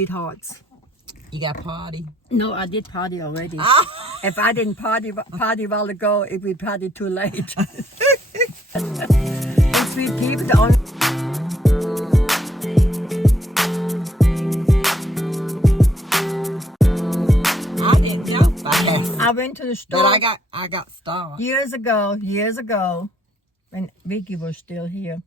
Sweethearts. You got potty? No, I did party already. Ah. If I didn't party a while ago, it would party too late. And sweet people, the only... I didn't jump fast. I went to the store. But I got stopped. Years ago, when Vicky was still here.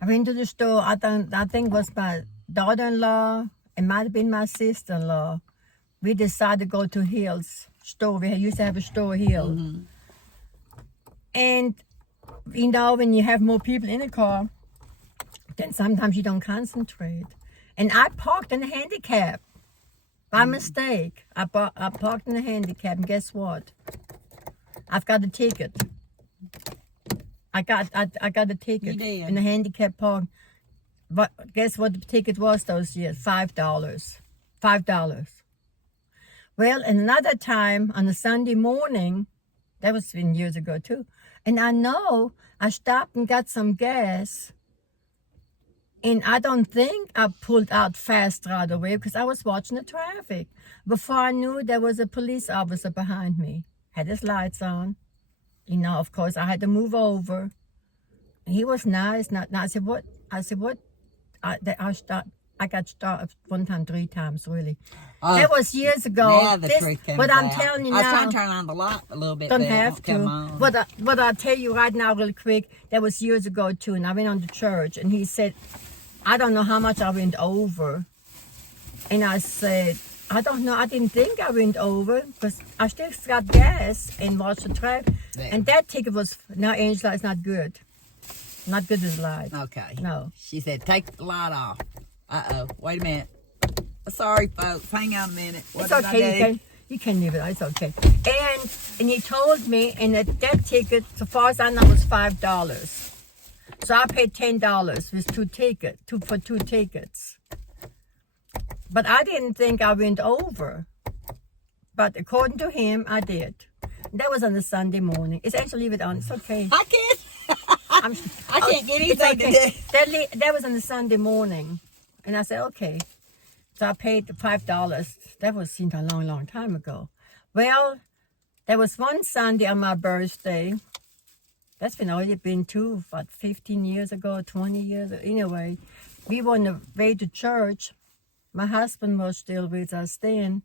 I went to the store. I think it was my daughter-in-law. It might have been my sister-in-law. We decided to go to Hill's store. We used to have a store Hill. Mm-hmm. And, you know, when you have more people in the car, then sometimes you don't concentrate. And I parked in the handicap by mistake. I parked in the handicap, and guess what? I've got a ticket. I got a ticket in the handicap park. But guess what the ticket was those years? $5. $5. Well, another time on a Sunday morning, that was been years ago too, and I know I stopped and got some gas, and I don't think I pulled out fast right away because I was watching the traffic. Before I knew, there was a police officer behind me, had his lights on. You know, of course, I had to move over. He was nice. I said, what? I got stopped one time, 3 times, really. That was years ago. Now the truth comes but I'm out. telling you I was now. trying to turn on the light a little bit. Don't but have it won't come to. on. But I'll tell you right now, really quick. That was years ago too, and I went on to church, and he said, I don't know how much I went over, and I said, I don't know. I didn't think I went over because I still got gas and watched the traffic. Yeah. And that ticket was now, Angela, it's not good. Not good as light. Okay. No. She said, take the light off. Uh-oh. Wait a minute. Sorry, folks. Hang on a minute. What It's okay. You can leave it. It's okay. And he told me, and that ticket, so far as I know, was $5. So I paid $10 with 2 tickets, for 2 tickets. But I didn't think I went over. But according to him, I did. That was on a Sunday morning. It's actually, leave it on. It's okay. I can't. I can't get anything to do. That was on a Sunday morning. And I said, okay. So I paid the $5. That seemed a long, long time ago. Well, there was one Sunday on my birthday. That's already been 15 years ago, 20 years ago. Anyway, we were on the way to church. My husband was still with us then.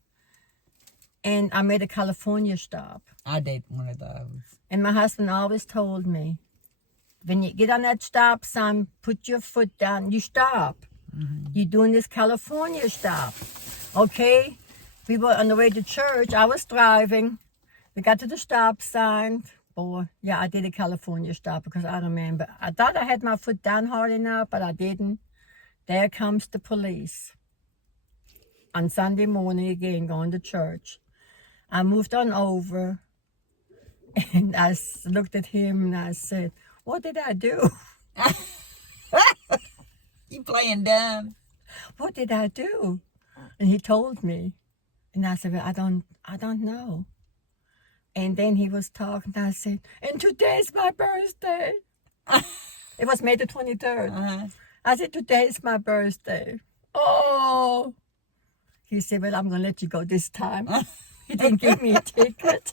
And I made a California stop. I did one of those. And my husband always told me, when you get on that stop sign, put your foot down, you stop. Mm-hmm. You're doing this California stop. Okay? We were on the way to church. I was driving. We got to the stop sign. Boy, yeah, I did a California stop because I don't remember. I thought I had my foot down hard enough, but I didn't. There comes the police. On Sunday morning again, going to church. I moved on over, and I looked at him, and I said, what did I do? You playing dumb. What did I do? And he told me. And I said, well, I don't know. And then he was talking, and I said, and today's my birthday. It was May the 23rd. Uh-huh. I said, today's my birthday. Oh. He said, well, I'm going to let you go this time. He didn't give me a ticket.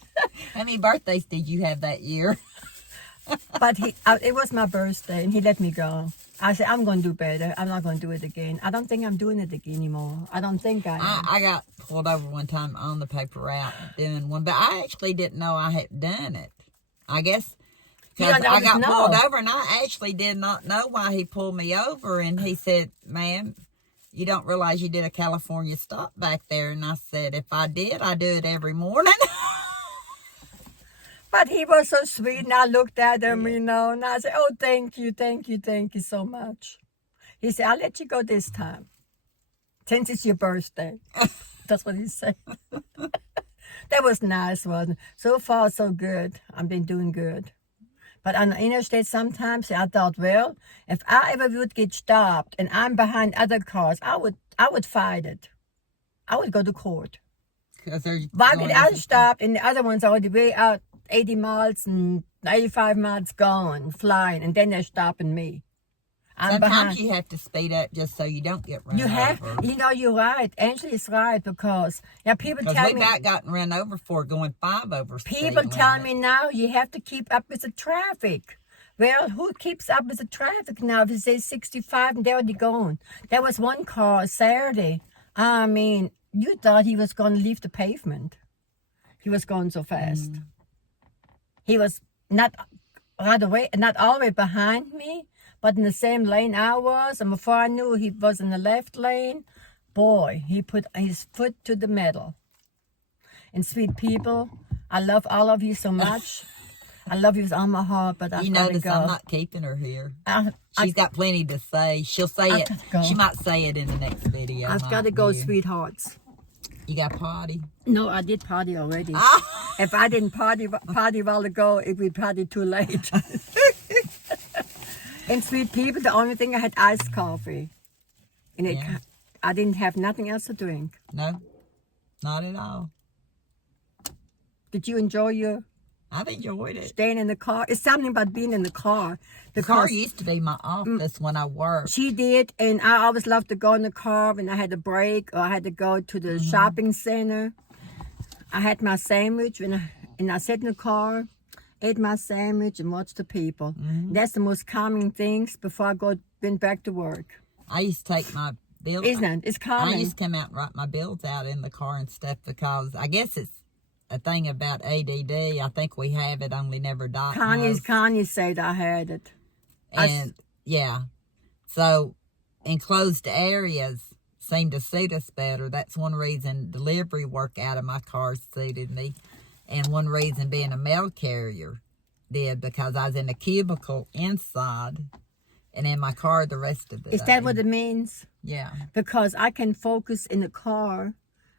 How many birthdays did you have that year? But it was my birthday, and he let me go. I said, I'm going to do better. I'm not going to do it again. I don't think I'm doing it again anymore. I don't think I am. I got pulled over one time on the paper route doing one, but I actually didn't know I had done it. I guess because I got pulled over, and I actually did not know why he pulled me over. And he said, ma'am, you don't realize you did a California stop back there. And I said, if I did, I do it every morning. But he was so sweet, and I looked at him, you know, and I said, oh, thank you so much. He said, I'll let you go this time, since it's your birthday. That's what he said. That was nice, wasn't it? So far, so good. I've been doing good. But on the interstate, sometimes I thought, well, if I ever would get stopped and I'm behind other cars, I would fight it. I would go to court. But I stopped, and the other one's already way out 80 miles and 85 miles gone, flying, and then they're stopping me. Sometimes you have to speed up just so you don't get run over. You know, you're right. Angela's right, because people tell me. Because we've gotten run over for going 5 over speed limit. People tell me now you have to keep up with the traffic. Well, who keeps up with the traffic now? If it says 65 and they're already going. There was one car Saturday. I mean, you thought he was going to leave the pavement. He was going so fast. He was not right away, not all the way behind me, but in the same lane I was. And before I knew, he was in the left lane. Boy, he put his foot to the metal. And sweet people, I love all of you so much. I love you with all my heart, but I've got to go. I'm not keeping her here. She's got plenty to say. She'll say it. She might say it in the next video. I've got to go, sweethearts. You got potty? No, I did party already. If I didn't party a while ago, it would be party too late. And sweet people, the only thing I had iced coffee. And I didn't have nothing else to drink. No, not at all. Did you enjoy I've enjoyed it. Staying in the car? It's something about being in the car. The car used to be my office when I worked. She did, and I always loved to go in the car when I had a break or I had to go to the shopping center. I had my sandwich and I sat in the car, ate my sandwich, and watched the people. That's the most calming things before I went back to work. I used to take my bills. Isn't it? It's calming. I used to come out and write my bills out in the car and stuff because I guess it's a thing about ADD. I think we have it, only never diagnosed. Kanye said I had it. And so enclosed areas seem to suit us better. That's one reason delivery work out of my car suited me, and one reason being a mail carrier did, because I was in a cubicle inside and in my car the rest of the day. Is that what it means? Yeah. Because I can focus in the car.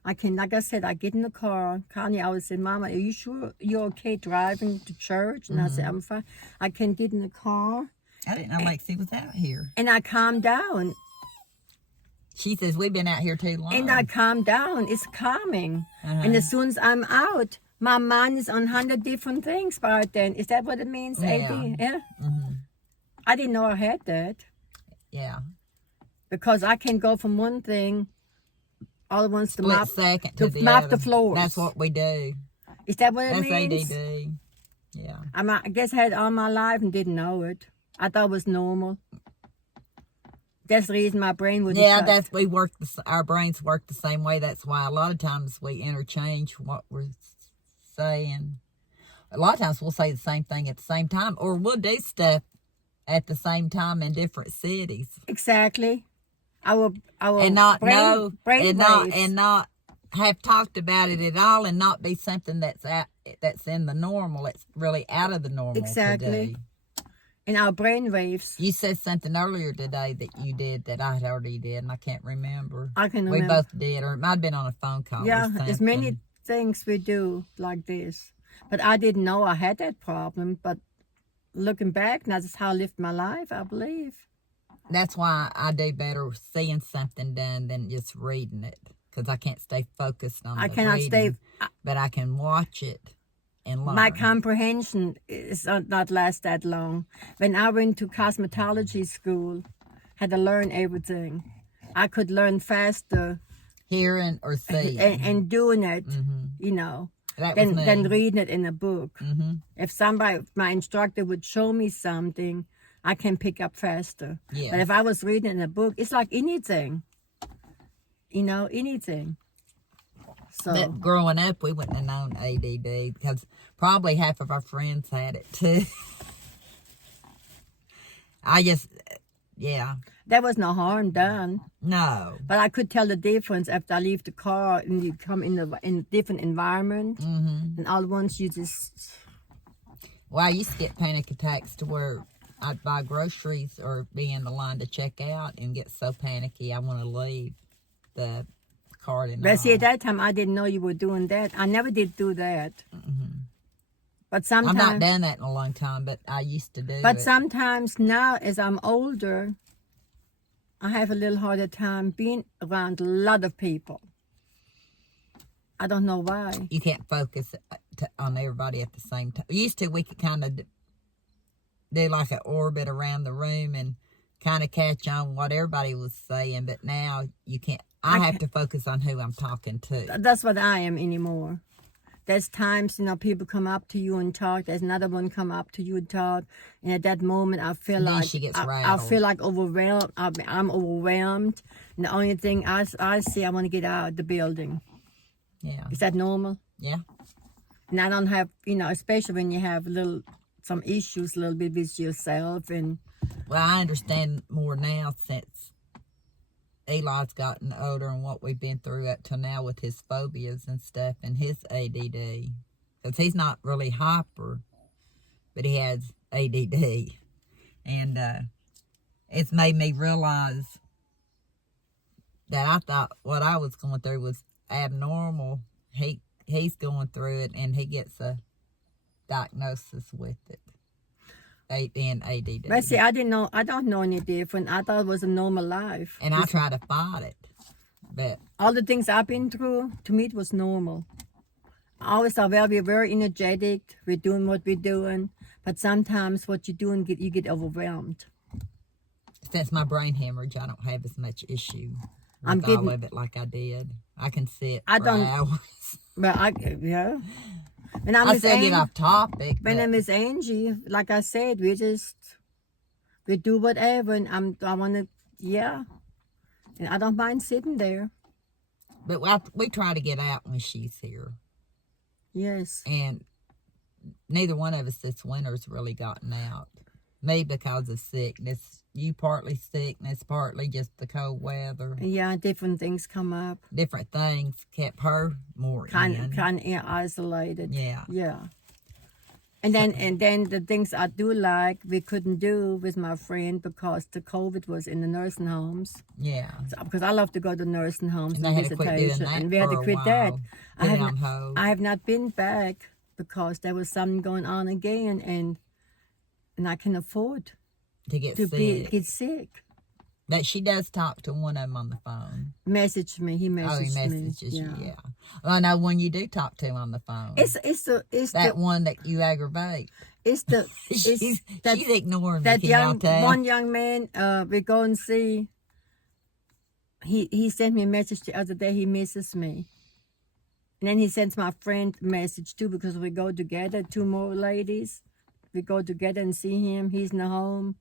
I can, like I said, I get in the car. Kanye always said, Mama, are you sure you're okay driving to church? And I said, I'm fine. I can get in the car. I didn't know Lexi was out here. And I calm down. She says, we've been out here too long. And I calm down. It's calming. And as soon as I'm out, my mind is on 100 different things by then. Is that what it means, AD? Yeah? I didn't know I had that. Yeah. Because I can go from one thing all at once to mop the floors. That's what we do. Is that what it means? That's ADD. Yeah. I guess I had it all my life and didn't know it. I thought it was normal. That's the reason my brain was. Yeah, our brains work the same way. That's why a lot of times we interchange what we're saying. A lot of times we'll say the same thing at the same time, or we'll do stuff at the same time in different cities. Exactly. Our and not brain and not have talked about it at all, and not be something that's in the normal. It's really out of the normal. Exactly. In our brain waves. You said something earlier today that you did that I had already did, and I can't remember. I can remember. We both did, or it might have been on a phone call. Yeah, there's many things we do like this. But I didn't know I had that problem. But looking back, that's how I lived my life, I believe. That's why I do better seeing something done than just reading it. Because I can't stay focused on reading, but I can watch it and learn. My comprehension is not last that long. When I went to cosmetology school, had to learn everything. I could learn faster. Hearing or seeing. And doing it, you know, than reading it in a book. If my instructor would show me something, I can pick up faster. Yes. But if I was reading in a book, it's like anything. You know, anything. So but growing up, we wouldn't have known ADD because probably half of our friends had it too. There was no harm done. No. But I could tell the difference after I leave the car and you come in a different environment. And all at once you just... Well, I used to get panic attacks to where I'd buy groceries or be in the line to check out and get so panicky I want to leave the cart and But see, at that time, I didn't know you were doing that. I never did do that. But sometimes... I've not done that in a long time, but I used to do it. But sometimes now, as I'm older, I have a little harder time being around a lot of people. I don't know why. You can't focus on everybody at the same time. Used to, we could kind of do like an orbit around the room and kind of catch on what everybody was saying, but now you can't. I have to focus on who I'm talking to. That's what I am anymore. There's times, people come up to you and talk. There's another one come up to you and talk. And at that moment, I feel Then like she gets I rattled. feel like overwhelmed. I'm overwhelmed. And the only thing I see, I want to get out of the building. Yeah. Is that normal? Yeah. And I don't have, especially when you have some issues a little bit with yourself. And Well, I understand more now since Eli's gotten older and what we've been through up to now with his phobias and stuff and his ADD. Because he's not really hyper, but he has ADD. And it's made me realize that I thought what I was going through was abnormal. He's going through it, and he gets a diagnosis with it. And ADD. But see, I don't know any different. I thought it was a normal life. And I try to fight it. But all the things I've been through, to me, it was normal. I always thought, well, we're very energetic. We're doing what we're doing. But sometimes what you're doing, you get overwhelmed. Since my brain hemorrhage, I don't have as much issue with all of it like I did. I can sit for hours. But yeah. And I still get off topic. My name is Angie. Like I said, we do whatever, and I want to, and I don't mind sitting there. But we try to get out when she's here. Yes. And neither one of us this winter's really gotten out. Me because of sickness. You partly sickness, partly just the cold weather. Yeah, different things come up. Different things kept her more kind of isolated. Yeah. Yeah. And then the things I do like we couldn't do with my friend because the COVID was in the nursing homes. Yeah. Because I love to go to nursing homes and and visitation, and we had to quit that. I have not been back because there was something going on again, and I can afford to get sick. But she does talk to one of them on the phone. Message me. He messages me. You. Yeah. Well, I know when you do talk to him on the phone. It's that one that you aggravate. She's ignoring me. That one young man. We go and see. He sent me a message the other day. He misses me. And then he sends my friend a message too because we go together. 2 more ladies. We go together and see him. He's in the home.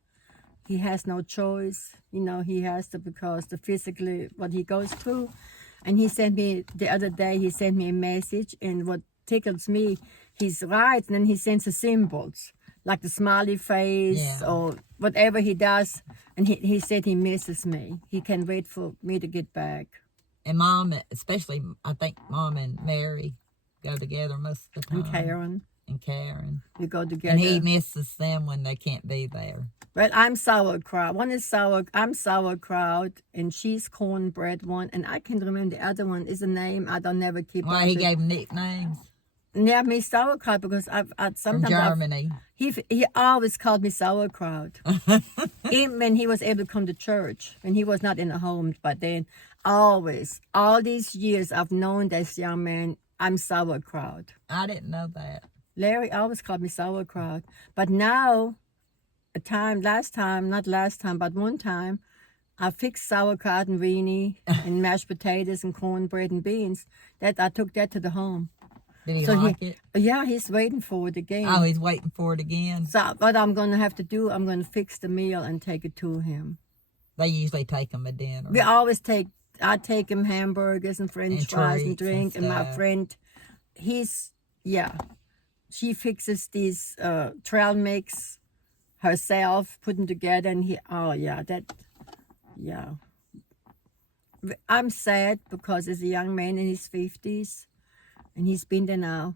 He has no choice. He has to because the physically what he goes through. And he sent me the other day, he sent me a message. And what tickles me, he's right. And then he sends the symbols like the smiley face or whatever he does. And he said he misses me. He can't wait for me to get back. And Mom, especially, I think Mom and Mary go together most of the time. And Karen. We go together. And he misses them when they can't be there. Well, I'm sauerkraut. I'm sauerkraut, and she's cornbread one. And I can't remember the other one. Is a name I don't never keep. Well, he gave nicknames. Yeah, me sauerkraut because I sometimes. From Germany. He always called me sauerkraut. Even when he was able to come to church, when he was not in the home, but then always, all these years I've known this young man, I'm sauerkraut. I didn't know that. Larry always called me sauerkraut. But now, one time, I fixed sauerkraut and weenie and mashed potatoes and cornbread and beans. I took that to the home. Did he like it? Yeah, he's waiting for it again. Oh, he's waiting for it again. So what I'm going to have to do, I'm going to fix the meal and take it to him. They usually take him a dinner. I take him hamburgers and french fries and drink. And my friend, she fixes these trail mix herself, put them together, and I'm sad because he's a young man in his 50s, and he's been there now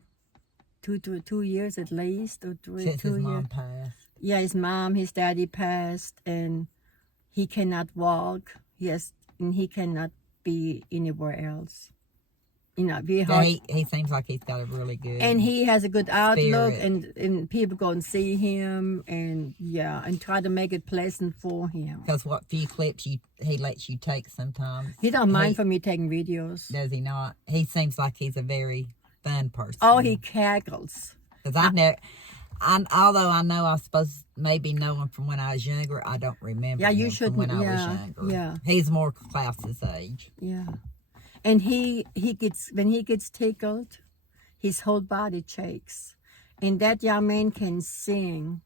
2 years at least, or 3 Since 2 his years. mom passed. Yeah, his daddy passed, and he cannot walk. And he cannot be anywhere else. He seems like he's got a really good and he has a good outlook, spirit. and people go and see him, and try to make it pleasant for him. Because what few clips he lets you take sometimes. He don't mind for me taking videos. Does he not? He seems like he's a very fun person. Oh, he cackles. Because Although I know I was supposed to maybe know him from when I was younger, I don't remember him from when I was younger. Yeah. He's more Klaus's age. Yeah. And he gets, when he gets tickled, his whole body shakes. And that young man can sing,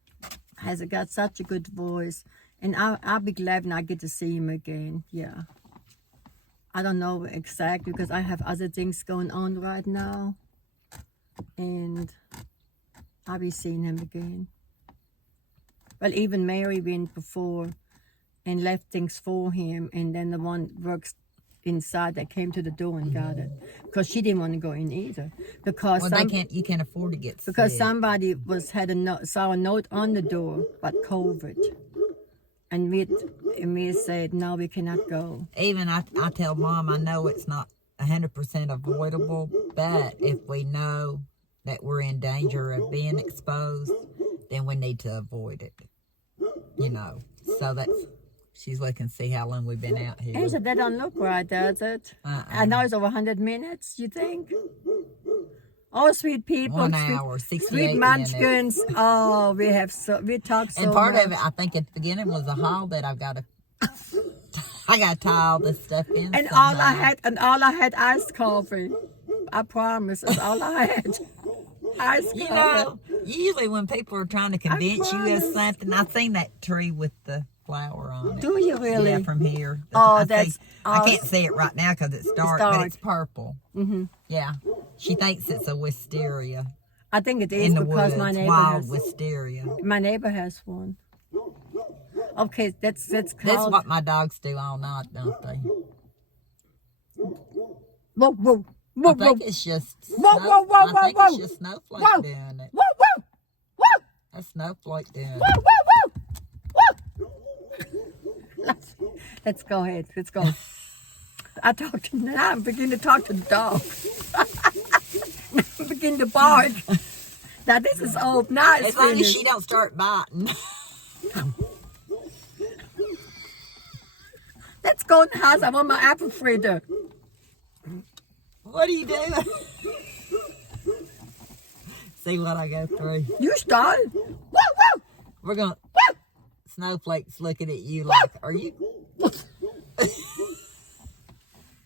has got such a good voice. And I'll be glad when I get to see him again. Yeah. I don't know exactly because I have other things going on right now. And I'll be seeing him again. Well, even Mary went before and left things for him. And then the one works inside that came to the door and got it. Because she didn't want to go in either. Because you can't afford to get sick. Because somebody saw a note on the door about COVID. And we said, no, we cannot go. Even I tell Mom, I know it's not 100% avoidable, but if we know that we're in danger of being exposed, then we need to avoid it. You know, so she's looking to see how long we've been out here. Angel, that don't look right, does it? I know it's over 100 minutes, you think? Oh, sweet people. 1 hour, 68 sweet munchkins. Oh, we talk so much. And part of it, I think at the beginning was a haul that I've got to, I got to tie all this stuff in. And all I had iced coffee. I promise, that's all I had. Iced coffee. You know, usually when people are trying to convince you of something, I seen that tree with the flower on it. Do you really? Yeah, from here. Oh, I can't see it right now because it's dark, but it's purple. Mm-hmm. Yeah. She thinks it's a wisteria. I think it is in the because woods, my neighbor wild has wisteria. My neighbor has one. Okay, that's That's what my dogs do all night, don't they? Whoa, whoa, whoa, I think it's just it's just snowflake doing it. Whoa, whoa, whoa. A snowflake doing it. Whoa, whoa, whoa, whoa. Let's go ahead. Let's go. I'm beginning to talk to the dog. I'm beginning to bark. Now this is old. Now it's as long finished. as she don't start biting. Let's go in the house. I want my apple fritter. What are you doing? See what I go through. You started. Woo, woo. We're going. Woo. Snowflake's looking at you like, are you?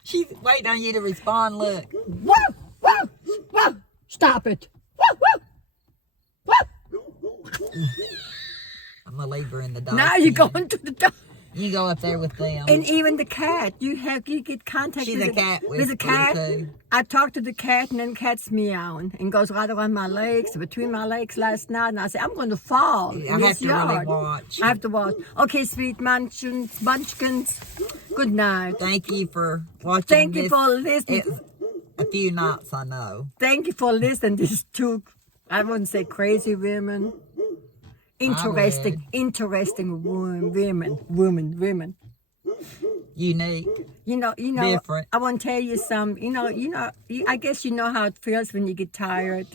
She's waiting on you to respond. Look. Woo, woo, woo. Stop it. Woo, woo. Woo. I'm gonna leave her in the dog. Now you're going to the dog. You go up there with them. And even the cat, you get contact She's with a cat with the cat. too. I talked to the cat and then the cat's meowing and goes right around my legs, between my legs last night. And I said, I'm going to fall I in have this to yard. really watch. I have to watch. Okay, sweet munchkins. Good night. Thank you for watching. Thank you for listening. It's a few nights, I know. Thank you for listening. These two, I wouldn't say crazy women. Interesting women. Unique. You know. Different. I want to tell you something. I guess you know how it feels when you get tired.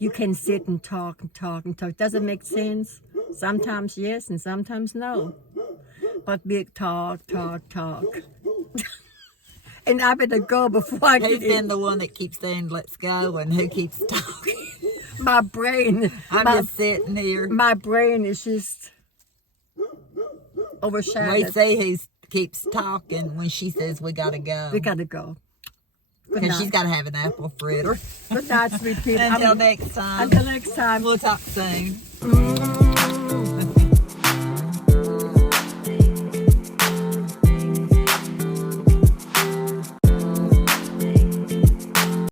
You can sit and talk. Does it make sense? Sometimes yes, and sometimes no. But we talk. And I better go before I get in. Who's been the one that keeps saying let's go, and who keeps talking? My brain. I'm just sitting here. My brain is just overshadowed. We see who keeps talking when she says we gotta go. We gotta go. Because she's got to have an apple fritter. Good night, sweet people. Until next time. Until next time. We'll talk soon.